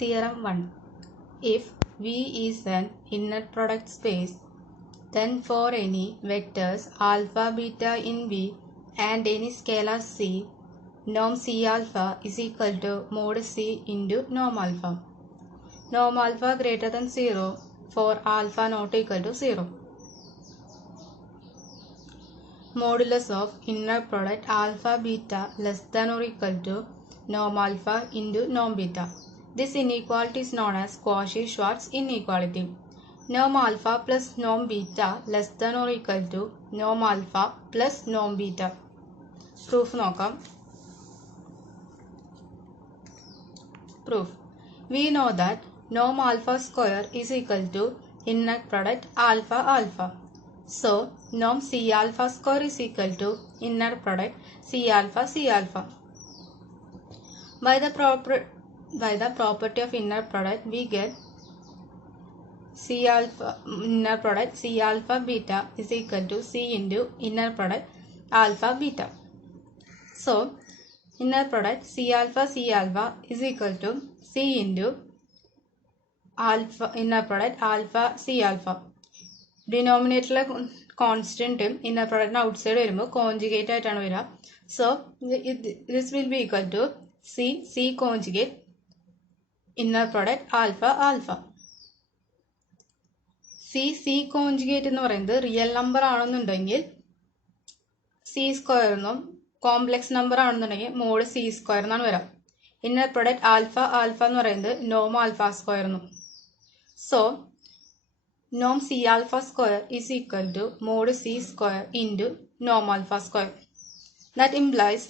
Theorem 1. If V is an inner product space, then for any vectors alpha, beta in V and any scalar C, norm C alpha is equal to mod C into norm alpha. Norm alpha greater than 0 for alpha not equal to 0. Modulus of inner product alpha beta less than or equal to norm alpha into norm beta. This inequality is known as Cauchy-Schwarz inequality. Norm alpha plus norm beta less than or equal to norm alpha plus norm beta. Proof നോക്കാം. Proof. We know that norm alpha square is equal to inner product alpha alpha. So, norm C alpha square is equal to inner product C alpha C alpha. By the property of inner product, we get C alpha inner product C alpha beta is equal to C into inner product alpha beta. So, inner product C alpha is equal to C into alpha inner product alpha C alpha. Denominator constant inner product outside വരുമ്പോൾ conjugate ആയിട്ടാണ് വരിക. So this will be equal to C conjugate inner product alpha alpha. C conjugate എന്ന് പറയുന്നത് real number ആണെന്നുണ്ടെങ്കിൽ C square എന്നും complex number ആണെന്നുണ്ടെങ്കിൽ mod C square എന്നാണ് വരാം. ഇന്നർ പ്രോഡക്റ്റ് ആൽഫ ആൽഫ എന്ന് പറയുന്നത് നോം ആൽഫ സ്ക്വയർ എന്നും. So norm C alpha square is equal to mod C square into norm alpha square. That implies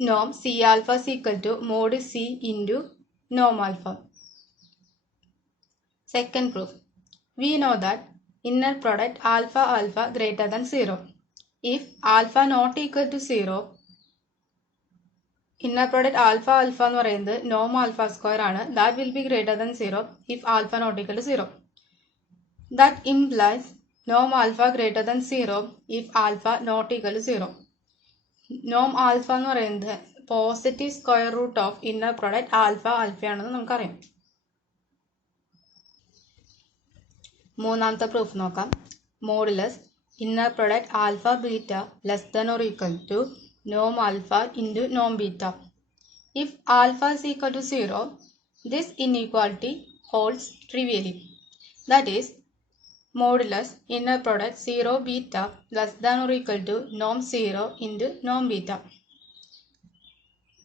norm C alpha is equal to mod C into norm alpha. Second proof. We know that inner product alpha alpha greater than 0. If alpha not equal to 0, inner product alpha alpha എന്ന് പറയുന്നത് norm alpha square ആണ്. That will be greater than 0 if alpha not equal to 0. That implies norm alpha greater than 0 if alpha not equal to 0. Norm alpha എന്ന് പറയുന്നത് positive square root of inner product alpha ആൽഫയാണെന്ന് നമുക്കറിയാം. മൂന്നാമത്തെ proof നോക്കാം. Modulus inner product alpha beta less than or equal to norm alpha into norm beta. If alpha is equal to 0, this inequality holds trivially. That is, modulus inner product 0 beta less than or equal to norm 0 into norm beta.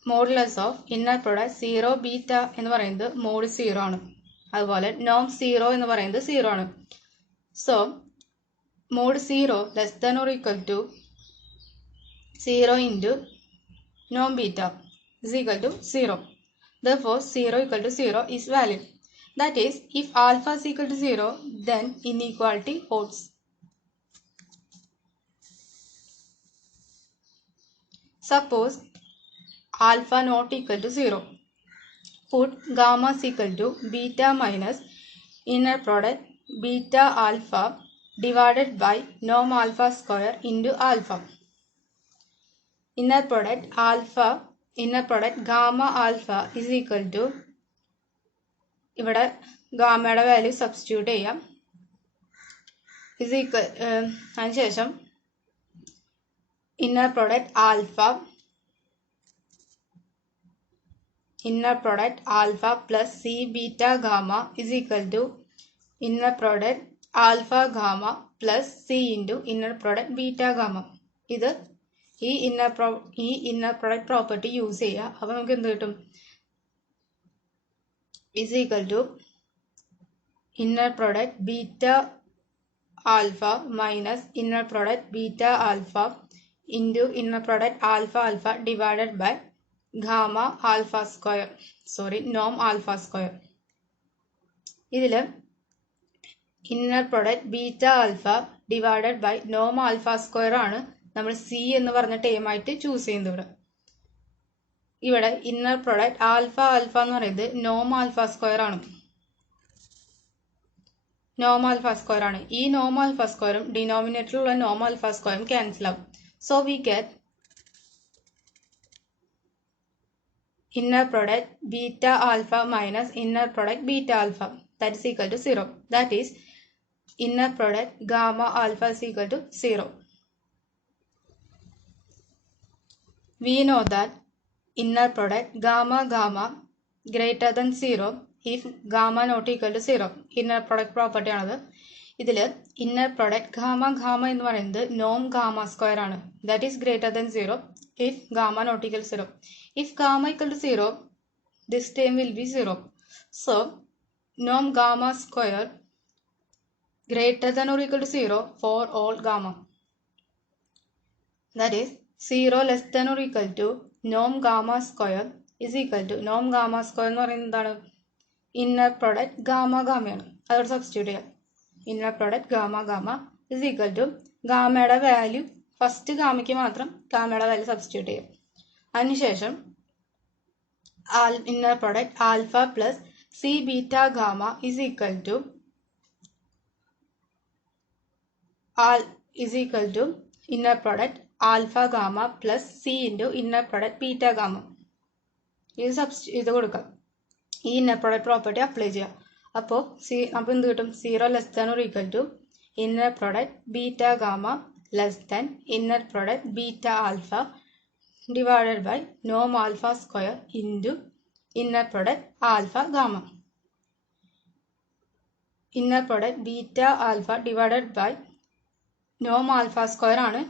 Modulus of inner product 0 beta എന്ന് പറയുന്നത് mod 0 ആണ്. അതുപോലെ norm 0 എന്ന് പറയുന്നത് 0 ആണ്. So, mod 0 less than or equal to 0 into norm beta is equal to 0. Therefore, 0 equal to 0 is valid. That is, if alpha is equal to 0, then inequality holds. Suppose alpha not equal to 0. Put gamma is equal to beta minus inner product beta alpha divided by norm alpha square into alpha. Inner product gamma alpha is equal to ഇവിടെ ഗാമയുടെ value substitute ചെയ്യാം. അതിനുശേഷം inner product alpha plus C beta gamma is equal to inner product alpha gamma plus C into inner product beta gamma. ഇത് ഈ inner product property use ചെയ്യുക. അപ്പോൾ നമുക്ക് എന്ത് കിട്ടും? Is equal to inner product beta alpha minus inner product beta alpha into inner product alpha alpha divided by gamma alpha square നോം alpha square. ഇതിൽ inner product beta alpha divided by നോം alpha square ആണ് നമ്മൾ C എന്ന് പറഞ്ഞ ടേമായിട്ട് choose ചെയ്യുന്നത്. ഇവിടെ inner product alpha alpha എന്ന് പറയുന്നത് നോം ആൽഫ സ്ക്വയർ ആണ്. ഈ നോം ആൽഫ സ്ക്വയറും ഡിനോമിനേറ്ററിലുള്ള നോം ആൽഫ സ്ക്വയറും ക്യാൻസൽ ആവും. So we get inner product beta alpha minus inner product beta alpha, that is equal to 0. That is, inner product gamma alpha is equal to 0. We know that inner product gamma gamma greater than 0 if gamma not equal to 0. Inner product property ആണത്. ഇതിൽ inner product gamma gamma എന്ന് പറയുന്നത് norm gamma square ആണ്. That is greater than 0 if gamma not equal to 0. If gamma equal to 0, this term will be 0. So, norm gamma square greater than or equal to 0 for all gamma. That is, 0 less than or equal to norm gamma square is equal to norm gamma square എന്ന് പറയുന്നത് എന്താണ്? Inner product gamma gamma ആണ്. അതോട് substitute ചെയ്യാം. Inner product gamma gamma is equal to ഗാമയുടെ value first ഗാമയ്ക്ക് മാത്രം ഗാമയുടെ വാല്യൂ സബ്സ്റ്റിറ്റ്യൂട്ട് ചെയ്യും. അതിനുശേഷം inner product alpha plus c beta gamma is equal to inner product alpha gamma plus c into inner product beta gamma. ഇത് കൊടുക്കാം. ഈ inner product property apply ചെയ്യാം. അപ്പോൾ എന്ത് കിട്ടും? 0 less than or equal to inner product beta gamma less than inner product beta alpha divided by norm alpha square into inner product alpha gamma. Inner product beta alpha divided by norm alpha square ആണ്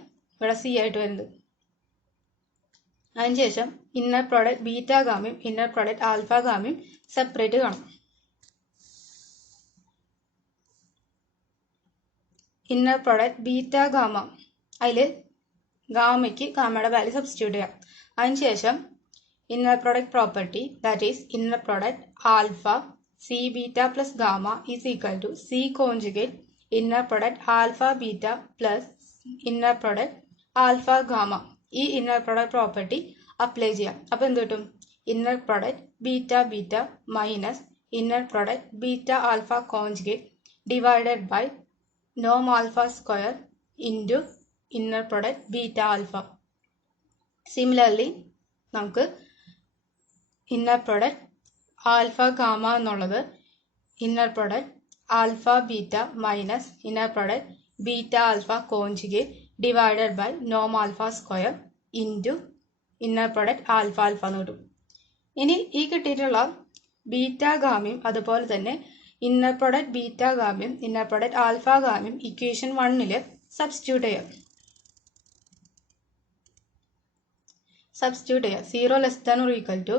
ഇവിടെ c ആയിട്ട് വരുന്നത്. അതിനുശേഷം inner product beta ഗാമയും inner product alpha ഗാമയും separate കാണും. inner product beta gamma അതിൽ ഗാമയ്ക്ക് ഗാമയുടെ value substitute ചെയ്യാം. അതിനുശേഷം inner product property, that is inner product alpha c beta plus gamma is equal to c conjugate inner product alpha beta plus inner product alpha gamma. ഈ inner product property apply ചെയ്യാം. അപ്പോൾ എന്ത് കിട്ടും? inner product beta beta minus inner product beta alpha conjugate divided by norm alpha square into inner product beta alpha. Similarly, നമുക്ക് inner product alpha gamma എന്നുള്ളത് inner product alpha beta minus inner product beta alpha conjugate divided by norm alpha square into inner product alpha alpha എന്ന് കിട്ടും. ഇനി ഈ കിട്ടിയിട്ടുള്ള beta ഗാമയും അതുപോലെ തന്നെ ഇന്നർ പ്രൊഡക്റ്റ് ബീറ്റ ഗാമയും ഇന്നർ പ്രൊഡക്റ്റ് ആൽഫ ഗാമയും ഇക്വേഷൻ 1 സബ്സ്റ്റിറ്റ്യൂട്ട് ചെയ്യാം. 0 less than or equal to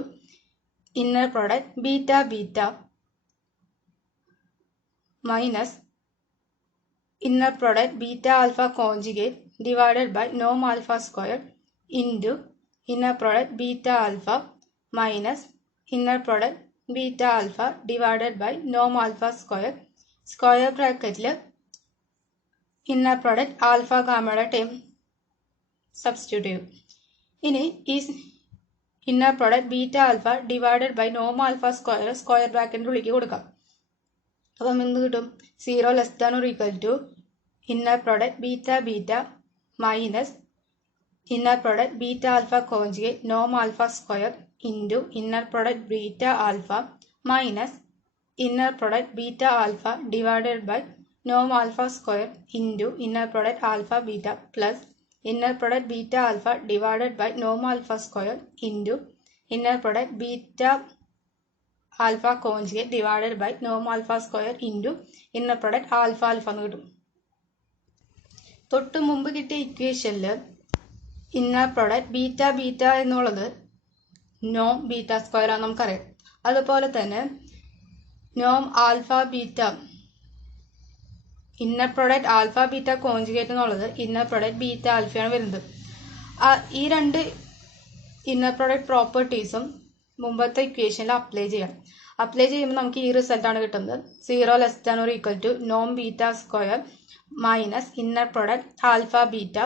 inner product beta beta minus inner product beta alpha conjugate divided by norm alpha square into inner product beta alpha minus inner product beta alpha divided by norm alpha square square ബ്രാക്കറ്റിൽ inner product alpha ഗാമയുടെ term substitute ചെയ്യും. ഇനി ഈ inner product beta alpha divided by norm alpha square ബ്രാക്കറ്റിൻ്റെ ഉള്ളിലേക്ക് കൊടുക്കാം. അപ്പം എന്ത് കിട്ടും? 0 less than or equal to inner product beta beta minus inner product beta alpha conjugate norm alpha square into inner product beta alpha minus inner product beta alpha divided by norm alpha square into inner product alpha beta plus inner product beta alpha divided by norm alpha square into inner product beta alpha conjugate divided by norm alpha square into inner product alpha alpha എന്ന് കിട്ടും. തൊട്ട് മുമ്പ് കിട്ടിയ ഇക്വേഷനിൽ inner product beta beta എന്നുള്ളത് നോം beta square ആണ് നമുക്കറിയാം. അതുപോലെ തന്നെ നോം alpha beta inner product alpha beta conjugate എന്നുള്ളത് ഇന്നർ പ്രൊഡക്റ്റ് ബീറ്റ ആൽഫയാണ് വരുന്നത്. ഈ രണ്ട് ഇന്നർ പ്രൊഡക്റ്റ് പ്രോപ്പർട്ടീസും മുമ്പത്തെ ഇക്വേഷനിൽ അപ്ലൈ ചെയ്യാം. അപ്ലൈ ചെയ്യുമ്പോൾ നമുക്ക് ഈ റിസൾട്ടാണ് കിട്ടുന്നത്. 0 less than or equal to നോം beta square minus inner product alpha beta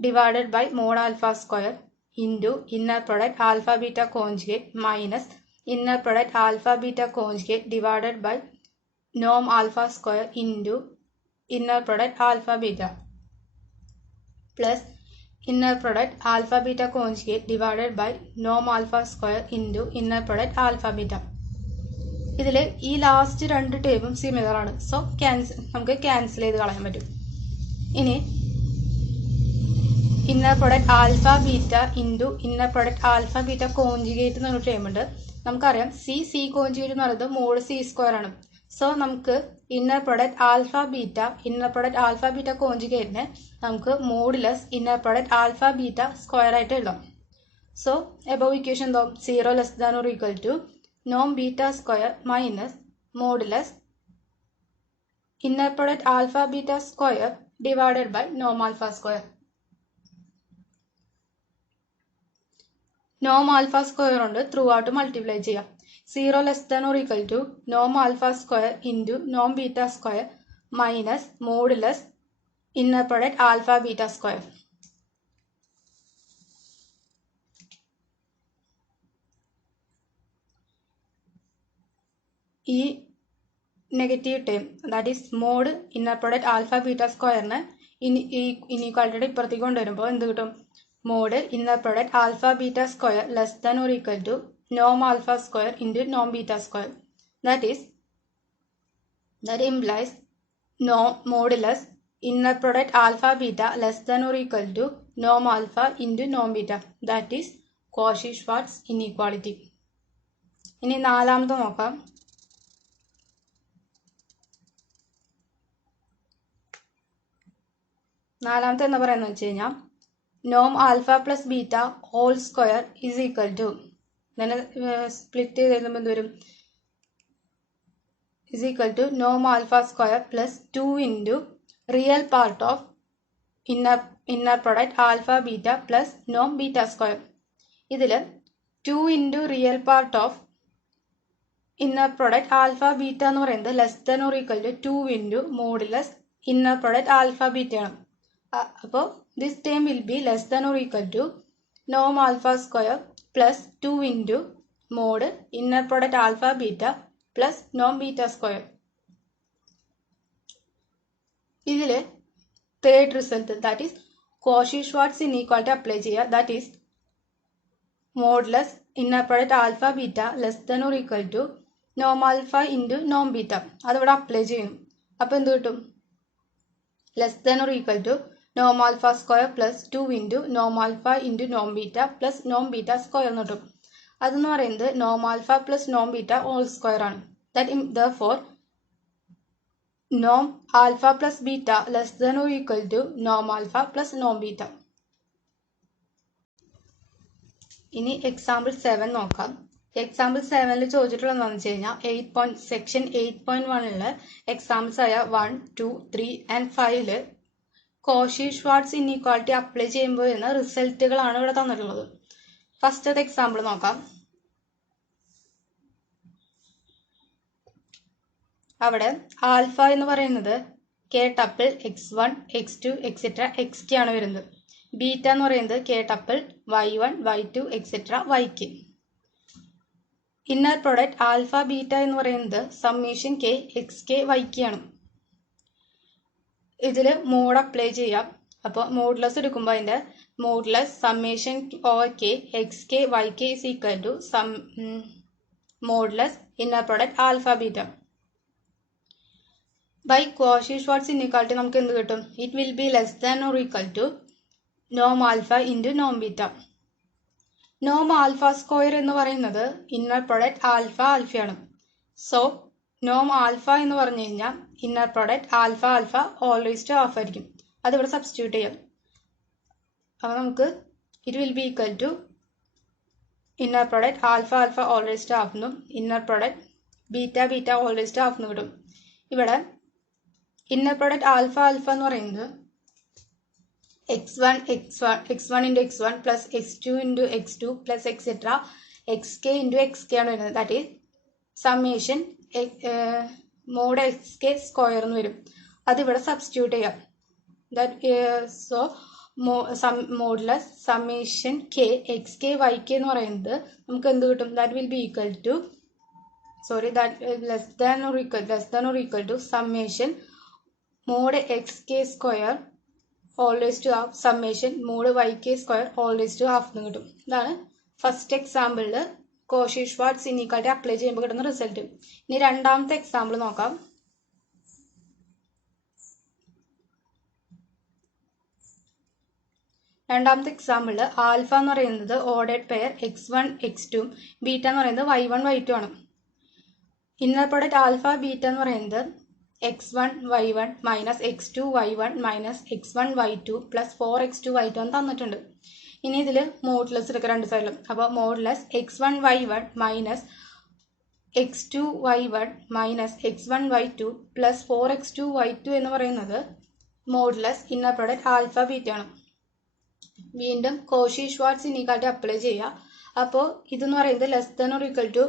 divided by mod alpha square into inner product alpha beta conjugate minus inner product alpha beta conjugate divided by norm alpha square into inner product alpha beta plus inner product alpha beta conjugate divided by norm alpha square into inner product alpha beta. ഇതിൽ ഈ last രണ്ട് ടേമും similar ആണ്. So നമുക്ക് cancel ചെയ്ത് കളയാൻ പറ്റും. ഇനി inner product alpha beta into inner product alpha beta conjugate എന്നൊരു ടേം ഉണ്ട്. നമുക്കറിയാം സി കോൺജുഗേറ്റ് എന്ന് പറയുന്നത് മോഡ് സി സ്ക്വയർ ആണ്. സോ നമുക്ക് ഇന്നർ പ്രൊഡക്റ്റ് ആൽഫ ബീറ്റ കോൺജുഗേറ്റിനെ നമുക്ക് modulus inner product alpha beta square ആയിട്ട് എഴുതാം. സോ എബവ് ഇക്വേഷൻ എന്താ? 0 less than or equal to നോം beta square minus modulus inner product alpha beta square divided by നോം alpha square. നോം alpha square കൊണ്ട് through out multiply ചെയ്യാം. 0 less than or equal to Noam alpha square into Noam beta square minus modulus inner product alpha beta square. ഈ negative term that is mode inner product alpha beta സ്ക്വയറിനെ ഇനീക്വാളിറ്റിയുടെ ഇപ്പുറത്തേക്ക് കൊണ്ടുവരുമ്പോൾ എന്ത് കിട്ടും? Mode inner product alpha beta square less than or equal to Noam alpha square into Noam beta square. That implies modulus inner product alpha beta less than or equal to norm alpha into norm beta. That is Cauchy-Schwarz inequality. ഇനി നാലാമത്തെ നോക്കാം. നാലാമത്തെ എന്താ പറയുന്നത് വെച്ച് കഴിഞ്ഞാൽ നോം alpha plus beta whole square is equal to ഇങ്ങനെ സ്പ്ലിറ്റ് ചെയ്ത് എഴുതുമ്പോൾ എന്ത് വരും? is equal to norm alpha square plus 2 into real part of inner product alpha beta plus norm beta square. ഇതിൽ 2 into real part of inner product alpha beta എന്ന് പറയുന്നത് less than or equal to 2 into modulus inner product alpha beta ആണ്. അപ്പോൾ this term will be less than or equal to norm alpha square plus 2 into mod inner product alpha beta plus norm beta square. ഇതിൽ third result that is Cauchy-Schwarz inequality apply ചെയ്യുക. That is modulus inner product alpha beta less than or equal to Noam alpha into Noam beta. അതിവിടെ apply ചെയ്യണം. അപ്പോൾ എന്ത് കിട്ടും? Less than or equal to Noam alpha square plus 2 into Noam alpha into Noam beta plus Noam beta square എന്ന് കിട്ടും. അതെന്ന് പറയുന്നത് നോം ആൽഫ പ്ലസ് നോം ബീറ്റ ഹോൾ സ്ക്വയർ ആണ്. Therefore norm alpha plus beta less than or equal to norm alpha plus norm beta. ഇനി example 7 നോക്കാം. Example 7 ചോദിച്ചിട്ടുള്ളത് എന്താണെന്ന് വെച്ച് കഴിഞ്ഞാൽ സെക്ഷൻ 8.1 എക്സാമ്പിൾസ് ആയ 1, 2, 3 and 5 കോഷി-ഷ്വാർട്സ് ഇനീക്വാലിറ്റി അപ്ലൈ ചെയ്യുമ്പോൾ വരുന്ന റിസൾട്ടുകളാണ് ഇവിടെ തന്നിട്ടുള്ളത്. ഫസ്റ്റത്തെ എക്സാമ്പിൾ നോക്കാം. അവിടെ ആൽഫ എന്ന് പറയുന്നത് K tuple x1, x2 etcetera xk ആണ് വരുന്നത്. ബീറ്റ എന്ന് പറയുന്നത് K tuple y1, y2 etcetera yk. Inner product alpha beta എന്ന് പറയുന്നത് സമ്മേഷൻ k xk yk ആണ്. ഇതിൽ മോഡ് അപ്ലൈ ചെയ്യാം. അപ്പോൾ മോഡുലസ് എടുക്കുമ്പോൾ അതിൻ്റെ modulus summation over k xk yk is equal to modulus inner product alpha beta. By Cauchy-Schwarz inequality നമുക്ക് എന്ത് കിട്ടും? It will be less than or equal to Noam alpha into Noam beta. Noam alpha square എന്ന് പറയുന്നത് inner product ആൽഫയാണ്. So നോം alpha എന്ന് പറഞ്ഞു കഴിഞ്ഞാൽ inner product alpha always to half ആയിരിക്കും. അതിവിടെ സബ്സ്റ്റിറ്റ്യൂട്ട് ചെയ്യാം. അപ്പോൾ നമുക്ക് it will be equal to inner product alpha always to half എന്നും inner product beta always to half എന്ന് കിട്ടും. ഇവിടെ ഇന്നർ പ്രൊഡക്റ്റ് ആൽഫ എന്ന് പറയുന്നത് x1 into x1 plus x2 into x2 plus etc xk into xk ആണ് വരുന്നത്. That is summation mod xk square എന്ന് വരും. അതിവിടെ സബ്സ്റ്റിറ്റ്യൂട്ട് ചെയ്യാം. So modulus summation k xk yk എന്ന് പറയുന്നത് നമുക്ക് എന്ത് കിട്ടും? That will be equal to less than or equal to summation mod xk square all raise to half summation mod y k square all raise to half എന്ന് കിട്ടും. ഇതാണ് first എക്സാമ്പിളിൽ Cauchy Schwarz inequality apply ചെയ്യുമ്പോൾ കിട്ടുന്ന result. ഇനി രണ്ടാമത്തെ example നോക്കാം. രണ്ടാമത്തെ എക്സാമ്പിളിൽ ആൽഫ എന്ന് പറയുന്നത് ordered pair x1 x2 beta എന്ന് പറയുന്നത് y1 y2 ആണ്. ഇന്നർ പ്രോഡക്റ്റ് ആൽഫ ബീറ്റ എന്ന് പറയുന്നത് x1 y1 minus x2 y1 minus x1 y2 plus 4x2 y2 എന്ന് തന്നിട്ടുണ്ട്. ഇനി ഇതിൽ മോഡുലസ് എടുക്കുക രണ്ട് സൈഡിലും. അപ്പോൾ modulus x1 y1 minus x2 y1 minus x1 y2 plus 4x2 y2 എന്ന് പറയുന്നത് modulus inner product alpha beta ആണ്. വീണ്ടും കോഷി ഷ്വാർട്സ് ഇനീക്വാലിറ്റി അപ്ലൈ ചെയ്യുക. അപ്പോൾ ഇതെന്ന് പറയുന്നത് less than or equal to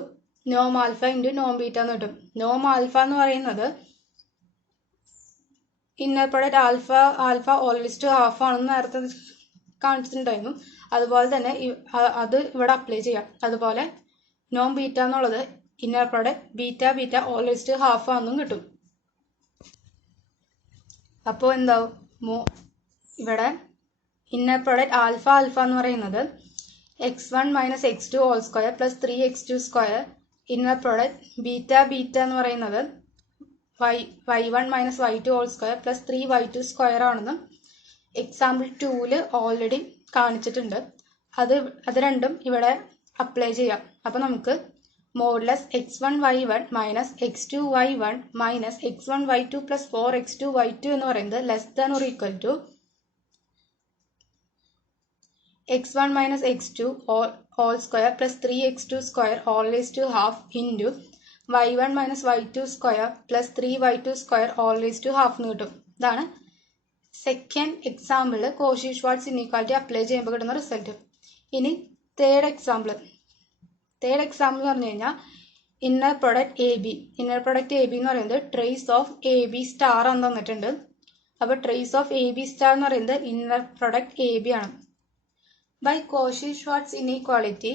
Noam alpha into Noam beta എന്ന് കിട്ടും. നോം ആൽഫ എന്ന് പറയുന്നത് inner product alpha always to half ആണെന്ന് നേരത്തെ കാണിച്ചിട്ടുണ്ടായിരുന്നു. അതുപോലെ തന്നെ അത് ഇവിടെ അപ്ലൈ ചെയ്യാം. അതുപോലെ നോം ബീറ്റ എന്നുള്ളത് inner product beta always to half ആണെന്നും കിട്ടും. അപ്പോൾ എന്താവും ഇവിടെ ഇന്നർ പ്രോഡക്റ്റ് ആൽഫ എന്ന് പറയുന്നത് x1 minus x2 whole square plus 3x2 square. Inner product beta എന്ന് പറയുന്നത് y1 minus y2 whole square plus 3y2 square ആണെന്ന് എക്സാമ്പിൾ 2 ഓൾറെഡി കാണിച്ചിട്ടുണ്ട്. അത് രണ്ടും ഇവിടെ അപ്ലൈ ചെയ്യാം. അപ്പോൾ നമുക്ക് modulus x1 y1 minus x2 y1 minus x1 y2 plus 4x2 y2 എന്ന് പറയുന്നത് less than or equal to x1 minus x2 all square plus 3x2 square all raised to half into y1 minus y2 square plus 3y2 square all raised to half എന്ന് കിട്ടും. ഇതാണ് second example Cauchy Schwarz inequality apply ചെയ്യുമ്പോൾ കിട്ടുന്ന result. ഇനി third example എന്ന് പറഞ്ഞു കഴിഞ്ഞാൽ inner product A B എന്ന് പറയുന്നത് trace of A B star എന്ന് തന്നിട്ടുണ്ട്. അപ്പോൾ trace of A B star എന്ന് പറയുന്നത് ഇന്നർ പ്രൊഡക്റ്റ് എ ബി ആണ്. By Cauchy Schwarz inequality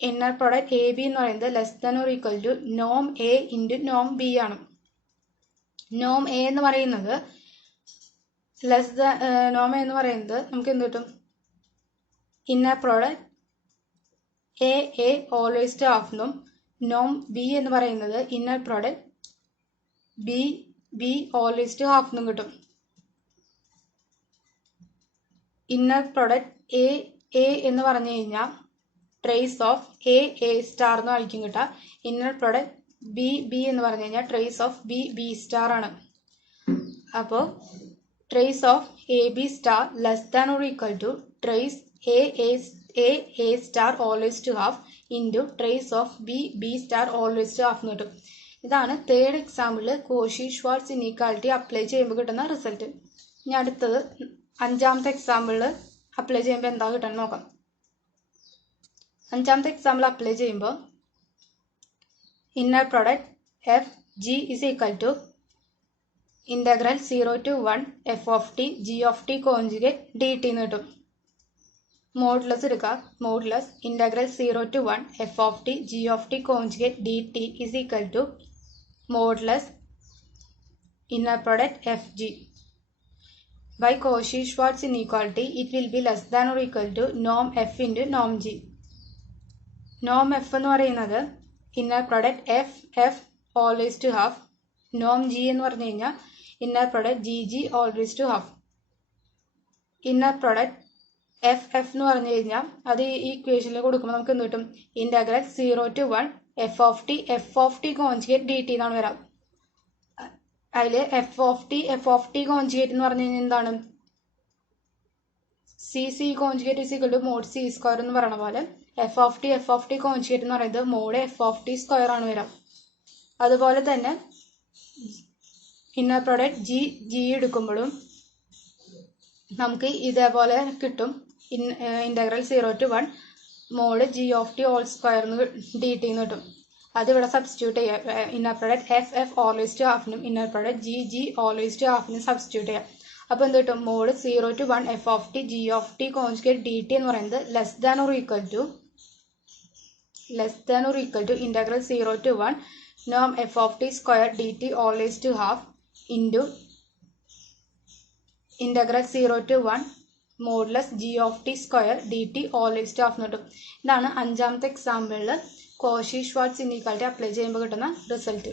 inner product A B എന്ന് പറയുന്നത് less than or equal to Noam A into Noam B ആണ്. നോം A എന്ന് പറയുന്നത് നമുക്ക് എന്ത് കിട്ടും? Inner product A always to half എന്നും നോം ബി എന്ന് പറയുന്നത് inner product be always to half എന്നും കിട്ടും. ഇന്നർ പ്രോഡക്റ്റ് എ എന്ന് പറഞ്ഞു കഴിഞ്ഞാൽ ട്രേസ് ഓഫ് എ സ്റ്റാർ എന്ന് ആയിരിക്കും കിട്ടുക. ഇന്നർ പ്രോഡക്റ്റ് ബി എന്ന് പറഞ്ഞു കഴിഞ്ഞാൽ ട്രേസ് ഓഫ് ബി സ്റ്റാർ ആണ്. അപ്പോൾ trace of A B star less than or equal to trace A star always to half into trace of B star always to half എന്ന് കിട്ടും. ഇതാണ് third എക്സാമ്പിളിൽ Cauchy Schwarz inequality apply ചെയ്യുമ്പോൾ കിട്ടുന്ന result. ഇനി അടുത്തത് അഞ്ചാമത്തെ എക്സാമ്പിളിൽ അപ്ലൈ ചെയ്യുമ്പോൾ എന്താ കിട്ടണം നോക്കാം. അഞ്ചാമത്തെ എക്സാമ്പിൾ അപ്ലൈ ചെയ്യുമ്പോൾ inner product f g is equal to integral 0 to 1 F of T G of T conjugate D T എന്ന് കിട്ടും. മോഡുലസ് എടുക്കുക. Modulus integral 0 to 1 F of T G of T conjugate D t is equal to modulus inner product f g. By Cauchy Schwarz inequality, it will be less than or equal to norm f into norm g. Norm f എന്ന് പറയുന്നത് inner product F always to half. നോം g എന്ന് പറഞ്ഞു കഴിഞ്ഞാൽ inner product G always to half. Inner product f എന്ന് പറഞ്ഞു കഴിഞ്ഞാൽ അത് ഈ ഇക്വേഷനിൽ കൊടുക്കുമ്പോൾ നമുക്ക് എന്ത് കിട്ടും? Integral 0 to 1 F of T conjugate D T എന്നാണ് വരാം. അതിൽ എഫ് ഓഫ് ടി കോൺജുഗേറ്റ് എന്ന് പറഞ്ഞു കഴിഞ്ഞാൽ എന്താണ്? C conjugate is equal to mod C square എന്ന് പറയുന്ന പോലെ എഫ് ഓഫ് ടി കോൺജുഗേറ്റ് എന്ന് പറയുന്നത് mod f of T square ആണ് വരാം. അതുപോലെ തന്നെ ഇന്നർ പ്രോഡക്റ്റ് ജി എടുക്കുമ്പോഴും നമുക്ക് ഇതേപോലെ കിട്ടും. Integral 0 to 1 mod G of T whole square D T എന്ന് കിട്ടും. അതിവിടെ സബ്സ്റ്റിറ്റ്യൂട്ട് ചെയ്യാം. Inner product F always to ഹാഫിനും inner product G always to ഹാഫിനും സബ്സ്റ്റിറ്റ്യൂട്ട് ചെയ്യാം. അപ്പോൾ എന്ത് കിട്ടും? Mod 0 to 1 F of T G of T conjugate D T എന്ന് പറയുന്നത് less than or equal to integral 0 to 1 നോം F of T square D T always to half into integral 0 to 1 modulus g of T square D t all raise to half എന്ന് കിട്ടും. ഇതാണ് അഞ്ചാമത്തെ എക്സാമ്പിളിൽ Cauchy Schwarz inequality apply ചെയ്യുമ്പോൾ കിട്ടുന്ന result.